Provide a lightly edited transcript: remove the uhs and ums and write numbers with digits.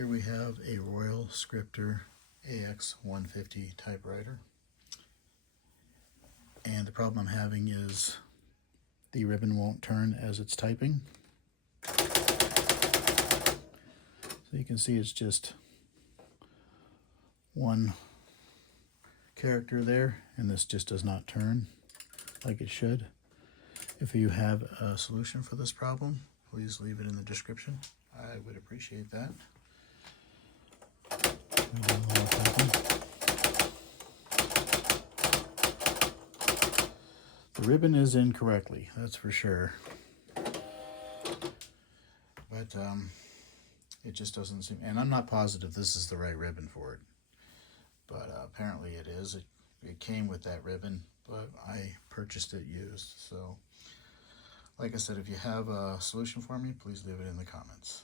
Here we have a Royal Scriptor ax-150 typewriter. And the problem I'm having is the ribbon won't turn as it's typing. So you can see it's just one character there, and this just does not turn like it should. If you have a solution for this problem, please leave it in the description. I would appreciate that. The ribbon is in correctly, that's for sure. But it just doesn't seem, and I'm not positive this is the right ribbon for it. But apparently it is. It came with that ribbon, but I purchased it used. So, like I said, if you have a solution for me, please leave it in the comments.